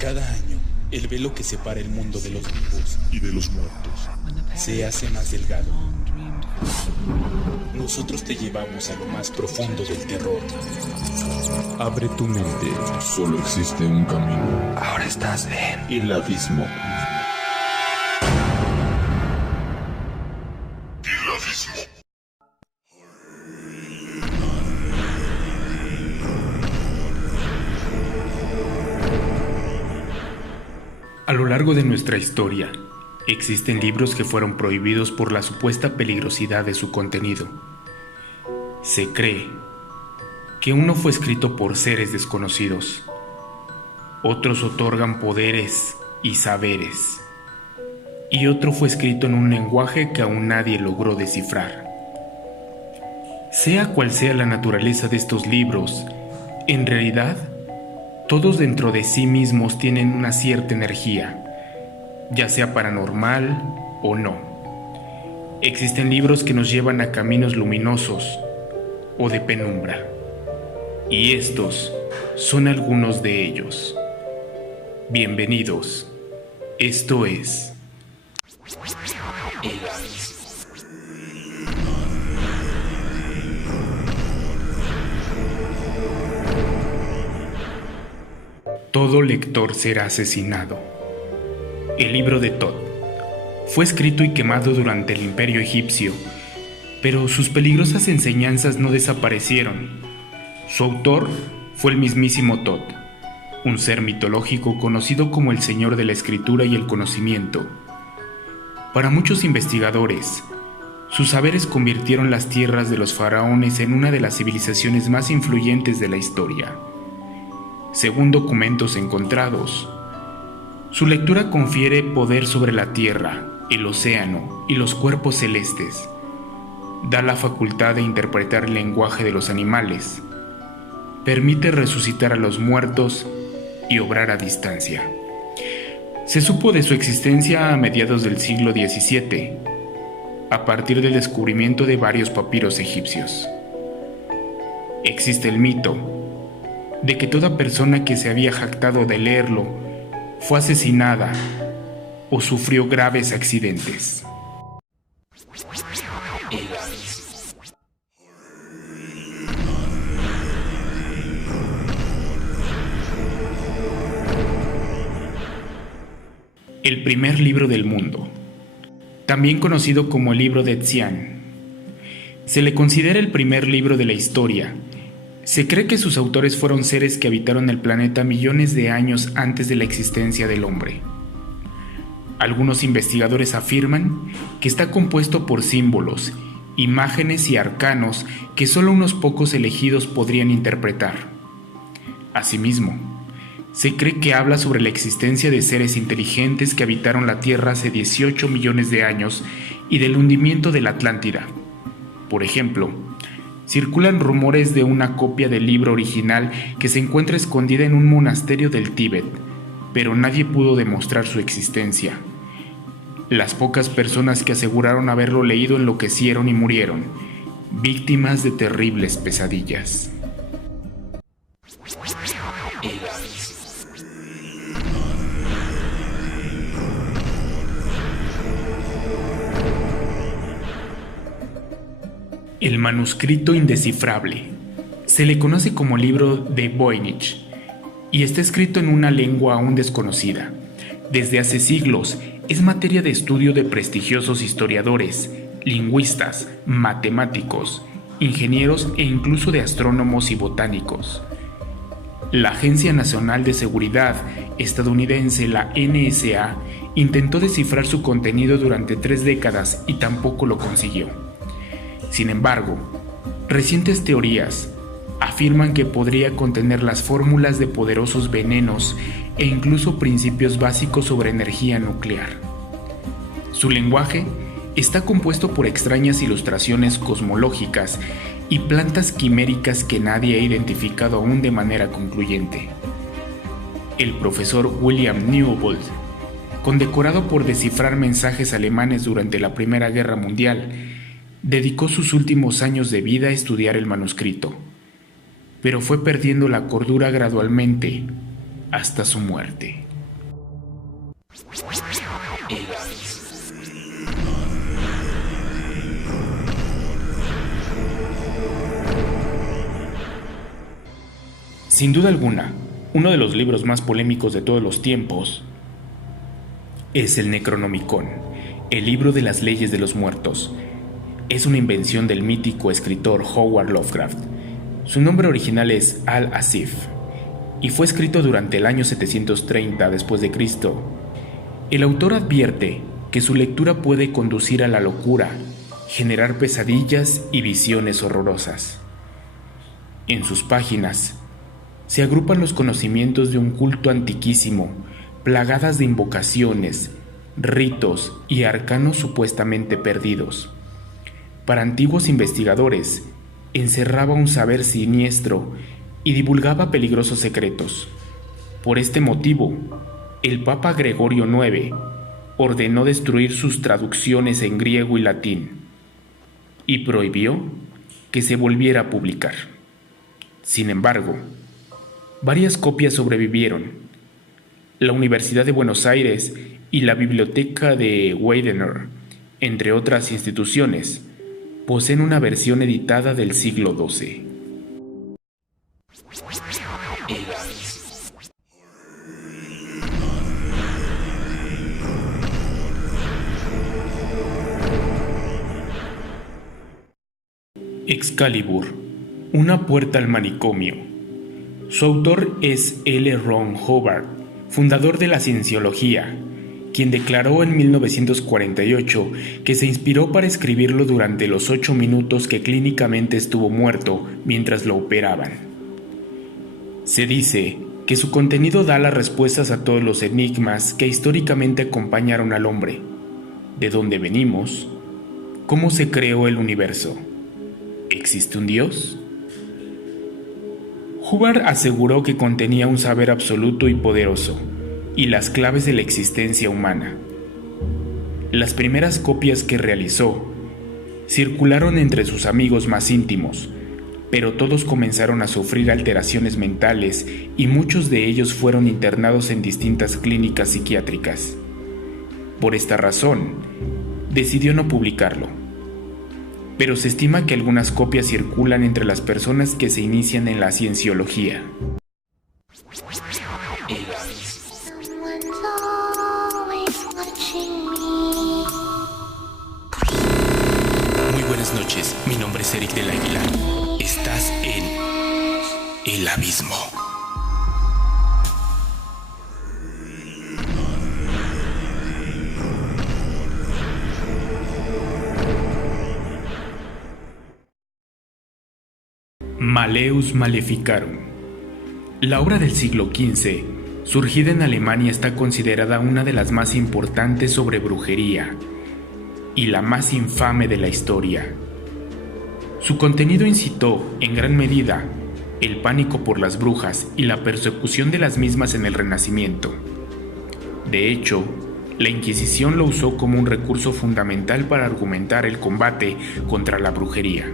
Cada año, el velo que separa el mundo de los vivos y de los muertos se hace más delgado. Nosotros te llevamos a lo más profundo del terror. Abre tu mente. Solo existe un camino. Ahora estás en El abismo. El abismo. A lo largo de nuestra historia, existen libros que fueron prohibidos por la supuesta peligrosidad de su contenido. Se cree que uno fue escrito por seres desconocidos. Otros otorgan poderes y saberes. Y otro fue escrito en un lenguaje que aún nadie logró descifrar. Sea cual sea la naturaleza de estos libros, en realidad, todos dentro de sí mismos tienen una cierta energía, ya sea paranormal o no. Existen libros que nos llevan a caminos luminosos o de penumbra, y estos son algunos de ellos. Bienvenidos, esto es El abismo. Todo lector será asesinado. El libro de Thoth fue escrito y quemado durante el Imperio egipcio, pero sus peligrosas enseñanzas no desaparecieron. Su autor fue el mismísimo Thoth, un ser mitológico conocido como el Señor de la Escritura y el Conocimiento. Para muchos investigadores, sus saberes convirtieron las tierras de los faraones en una de las civilizaciones más influyentes de la historia. Según documentos encontrados, su lectura confiere poder sobre la tierra, el océano y los cuerpos celestes. Da la facultad de interpretar el lenguaje de los animales. Permite resucitar a los muertos y obrar a distancia. Se supo de su existencia a mediados del siglo XVII, a partir del descubrimiento de varios papiros egipcios. Existe el mito de que toda persona que se había jactado de leerlo fue asesinada o sufrió graves accidentes. El abismo. El primer libro del mundo, también conocido como el libro de Xian, se le considera el primer libro de la historia. Se cree que sus autores fueron seres que habitaron el planeta millones de años antes de la existencia del hombre. Algunos investigadores afirman que está compuesto por símbolos, imágenes y arcanos que solo unos pocos elegidos podrían interpretar. Asimismo, se cree que habla sobre la existencia de seres inteligentes que habitaron la Tierra hace 18 millones de años y del hundimiento de la Atlántida. Por ejemplo, circulan rumores de una copia del libro original que se encuentra escondida en un monasterio del Tíbet, pero nadie pudo demostrar su existencia. Las pocas personas que aseguraron haberlo leído enloquecieron y murieron, víctimas de terribles pesadillas. El abismo. El manuscrito indescifrable se le conoce como libro de Voynich y está escrito en una lengua aún desconocida. Desde hace siglos es materia de estudio de prestigiosos historiadores, lingüistas, matemáticos, ingenieros e incluso de astrónomos y botánicos. La Agencia Nacional de Seguridad estadounidense, la NSA, intentó descifrar su contenido durante 3 décadas y tampoco lo consiguió. Sin embargo, recientes teorías afirman que podría contener las fórmulas de poderosos venenos e incluso principios básicos sobre energía nuclear. Su lenguaje está compuesto por extrañas ilustraciones cosmológicas y plantas quiméricas que nadie ha identificado aún de manera concluyente. El profesor William Newbold, condecorado por descifrar mensajes alemanes durante la Primera Guerra Mundial, dedicó sus últimos años de vida a estudiar el manuscrito, pero fue perdiendo la cordura gradualmente hasta su muerte. El abismo. Sin duda alguna, uno de los libros más polémicos de todos los tiempos es el Necronomicon, el libro de las leyes de los muertos. Es una invención del mítico escritor Howard Lovecraft. Su nombre original es Al-Asif y fue escrito durante el año 730 después de Cristo. El autor advierte que su lectura puede conducir a la locura, generar pesadillas y visiones horrorosas. En sus páginas se agrupan los conocimientos de un culto antiquísimo, plagadas de invocaciones, ritos y arcanos supuestamente perdidos. Para antiguos investigadores, encerraba un saber siniestro y divulgaba peligrosos secretos. Por este motivo, el Papa Gregorio IX ordenó destruir sus traducciones en griego y latín y prohibió que se volviera a publicar. Sin embargo, varias copias sobrevivieron. La Universidad de Buenos Aires y la Biblioteca de Widener, entre otras instituciones, poseen una versión editada del siglo XII. El abismo. Excalibur, una puerta al manicomio. Su autor es L. Ron Hubbard, fundador de la cienciología, quien declaró en 1948 que se inspiró para escribirlo durante los 8 minutos que clínicamente estuvo muerto mientras lo operaban. Se dice que su contenido da las respuestas a todos los enigmas que históricamente acompañaron al hombre. ¿De dónde venimos? ¿Cómo se creó el universo? ¿Existe un Dios? Hubbard aseguró que contenía un saber absoluto y poderoso, y las claves de la existencia humana. Las primeras copias que realizó circularon entre sus amigos más íntimos, pero todos comenzaron a sufrir alteraciones mentales y muchos de ellos fueron internados en distintas clínicas psiquiátricas. Por esta razón, decidió no publicarlo. Pero se estima que algunas copias circulan entre las personas que se inician en la cienciología. El abismo. Someone's always watching me. Muy buenas noches, mi nombre es Eric del Águila. Estás en El Abismo. Maleus Maleficarum. La obra del siglo XV, surgida en Alemania, está considerada una de las más importantes sobre brujería y la más infame de la historia. Su contenido incitó, en gran medida, el pánico por las brujas y la persecución de las mismas en el Renacimiento. De hecho, la Inquisición lo usó como un recurso fundamental para argumentar el combate contra la brujería.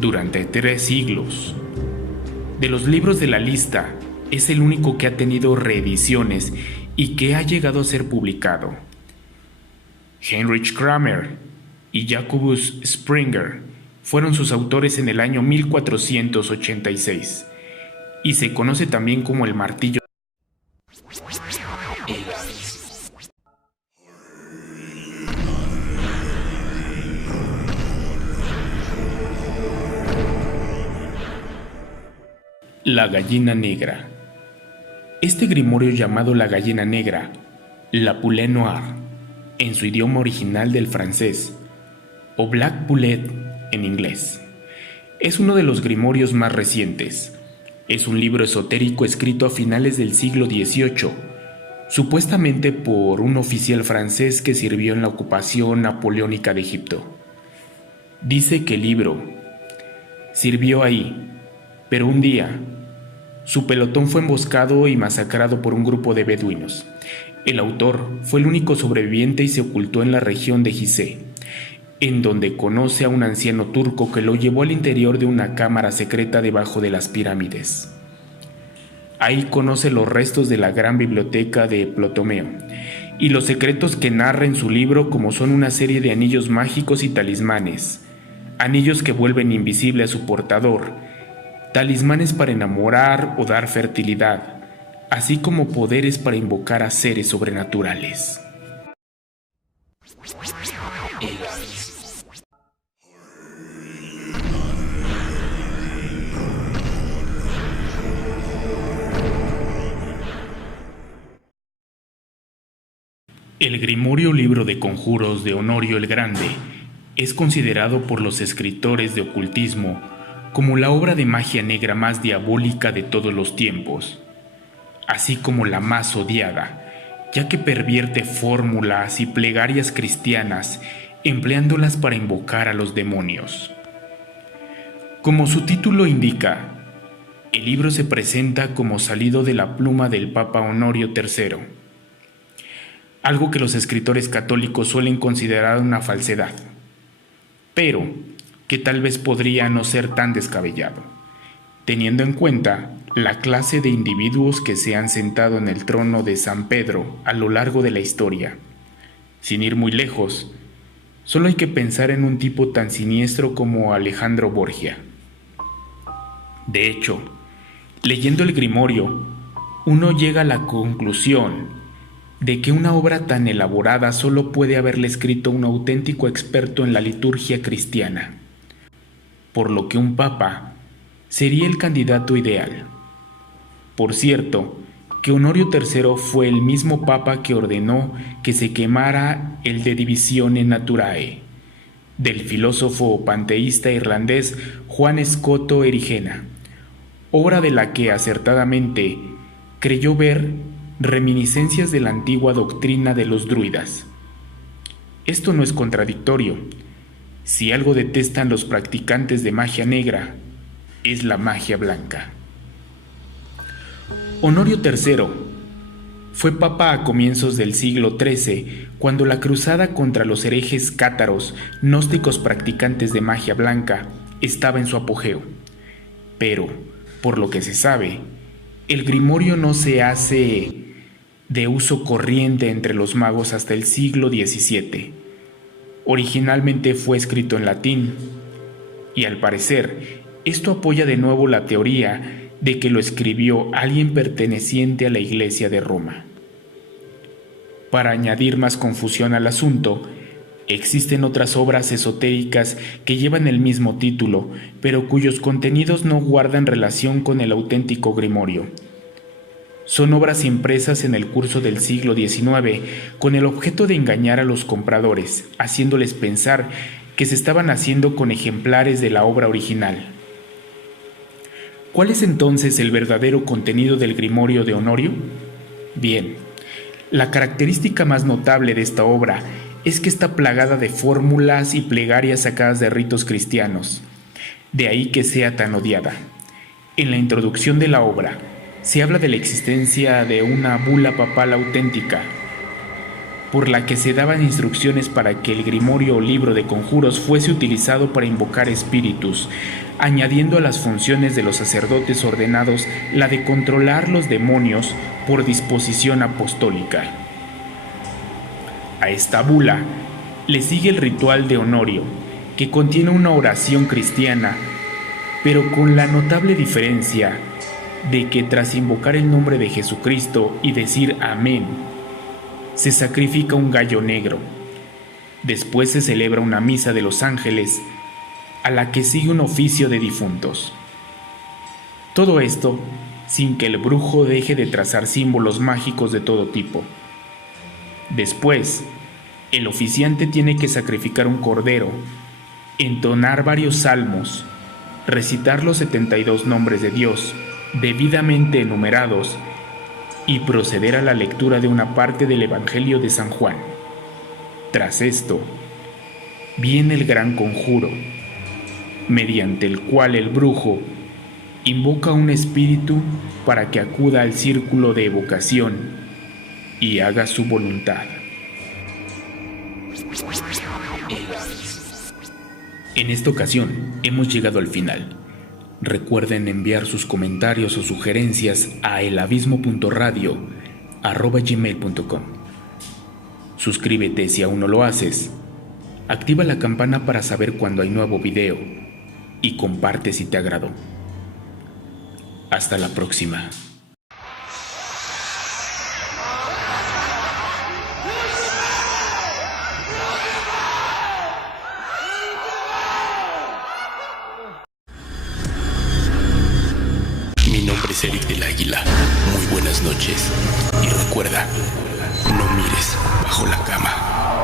Durante 3 siglos. De los libros de la lista, es el único que ha tenido reediciones y que ha llegado a ser publicado. Heinrich Kramer y Jacobus Springer fueron sus autores en el año 1486 y se conoce también como el martillo. El abismo. La gallina negra. Este grimorio llamado la gallina negra, la Poulet Noire, en su idioma original del francés, o Black Poulet en inglés, es uno de los grimorios más recientes. Es un libro esotérico escrito a finales del siglo XVIII, supuestamente por un oficial francés que sirvió en la ocupación napoleónica de Egipto. Dice que el libro sirvió ahí, pero un día su pelotón fue emboscado y masacrado por un grupo de beduinos. El autor fue el único sobreviviente y se ocultó en la región de Gizeh, en donde conoce a un anciano turco que lo llevó al interior de una cámara secreta debajo de las pirámides. Ahí conoce los restos de la gran biblioteca de Ptolomeo y los secretos que narra en su libro, como son una serie de anillos mágicos y talismanes, anillos que vuelven invisible a su portador, talismanes para enamorar o dar fertilidad, así como poderes para invocar a seres sobrenaturales. El Grimorio Libro de Conjuros de Honorio el Grande es considerado por los escritores de ocultismo como la obra de magia negra más diabólica de todos los tiempos, así como la más odiada, ya que pervierte fórmulas y plegarias cristianas empleándolas para invocar a los demonios. Como su título indica, el libro se presenta como salido de la pluma del Papa Honorio III, algo que los escritores católicos suelen considerar una falsedad, pero que tal vez podría no ser tan descabellado, teniendo en cuenta la clase de individuos que se han sentado en el trono de San Pedro a lo largo de la historia. Sin ir muy lejos, solo hay que pensar en un tipo tan siniestro como Alejandro Borgia. De hecho, leyendo el Grimorio, uno llega a la conclusión de que una obra tan elaborada solo puede haberle escrito un auténtico experto en la liturgia cristiana, por lo que un papa sería el candidato ideal. Por cierto, que Honorio III fue el mismo papa que ordenó que se quemara el De Divisione Naturae, del filósofo panteísta irlandés Juan Scotto Erigena, obra de la que acertadamente creyó ver reminiscencias de la antigua doctrina de los druidas. Esto no es contradictorio. Si algo detestan los practicantes de magia negra, es la magia blanca. Honorio III fue papa a comienzos del siglo XIII, cuando la cruzada contra los herejes cátaros, gnósticos practicantes de magia blanca, estaba en su apogeo. Pero, por lo que se sabe, el Grimorio no se hace de uso corriente entre los magos hasta el siglo XVII. Originalmente fue escrito en latín, y al parecer, esto apoya de nuevo la teoría de que lo escribió alguien perteneciente a la Iglesia de Roma. Para añadir más confusión al asunto, existen otras obras esotéricas que llevan el mismo título, pero cuyos contenidos no guardan relación con el auténtico Grimorio. Son obras impresas en el curso del siglo XIX con el objeto de engañar a los compradores, haciéndoles pensar que se estaban haciendo con ejemplares de la obra original. ¿Cuál es entonces el verdadero contenido del Grimorio de Honorio? Bien, la característica más notable de esta obra es que está plagada de fórmulas y plegarias sacadas de ritos cristianos, de ahí que sea tan odiada. En la introducción de la obra, se habla de la existencia de una bula papal auténtica, por la que se daban instrucciones para que el Grimorio o libro de conjuros fuese utilizado para invocar espíritus, añadiendo a las funciones de los sacerdotes ordenados la de controlar los demonios por disposición apostólica. A esta bula le sigue el ritual de Honorio, que contiene una oración cristiana, pero con la notable diferencia de que tras invocar el nombre de Jesucristo y decir amén, se sacrifica un gallo negro. Después se celebra una misa de los ángeles, a la que sigue un oficio de difuntos. Todo esto sin que el brujo deje de trazar símbolos mágicos de todo tipo. Después, el oficiante tiene que sacrificar un cordero, entonar varios salmos, recitar los 72 nombres de Dios, debidamente enumerados, y proceder a la lectura de una parte del Evangelio de San Juan. Tras esto, viene el gran conjuro, mediante el cual el brujo invoca a un espíritu para que acuda al círculo de evocación y haga su voluntad. En esta ocasión hemos llegado al final. Recuerden enviar sus comentarios o sugerencias a elabismo.radio@gmail.com. Suscríbete si aún no lo haces. Activa la campana para saber cuando hay nuevo video y comparte si te agradó. Hasta la próxima. Mi nombre es Eric del Águila. Muy buenas noches. Y recuerda, no mires bajo la cama.